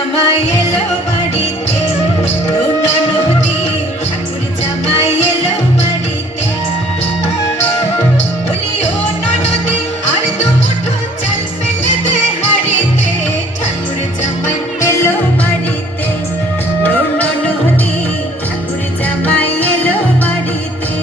জামাই এলো বাড়িতে, রৌনা নদী ঠাকুর জামাই এলো বাড়িতে। বলি ও ননদী আর দু মুঠো চাল ফেলে দে হাঁড়িতে, ঠাকুর জামাই এলো বাড়িতে, রৌনা নদী ঠাকুর জামাই এলো বাড়িতে।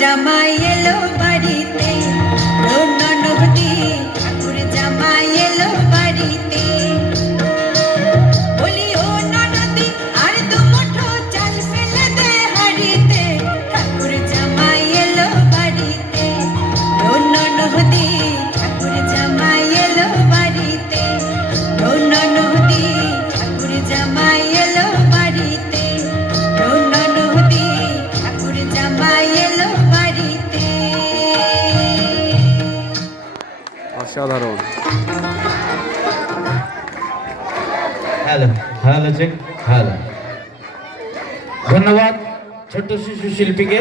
জামাই এলো বাড়িতে, রৌনা নদী ঠাকুর জামাই এলো বাড়িতে। বলি ও ননদী আর দু মুঠো চাল ফেলে দে হাঁড়িতে, ঠাকুর জামাই এলো বাড়িতে, রৌনা নদী ঠাকুর জামাই এলো বাড়িতে, রৌনা নদী ঠাকুর জামাই এলো বাড়িতে, রৌনা নদী ঠাকুর জামাই এলো বাড়িতে। অসাধারণ। Hello hello check hello. ধন্যবাদ ছোট্ট শিশু শিল্পীকে।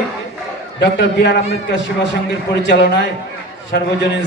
ডক্টর বি আর আম্বেদকর সেবা সংঘের পরিচালনায় সার্বজনীন